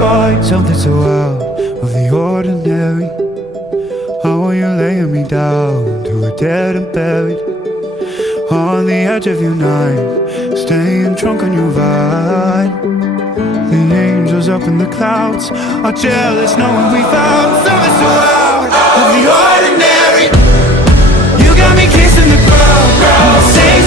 find something so out of the ordinary. How are you laying me down to a dead and buried on the edge of your night, staying drunk on your vine. The angels up in the clouds are jealous knowing we found something so out of the ordinary. You got me kissing the ground, the same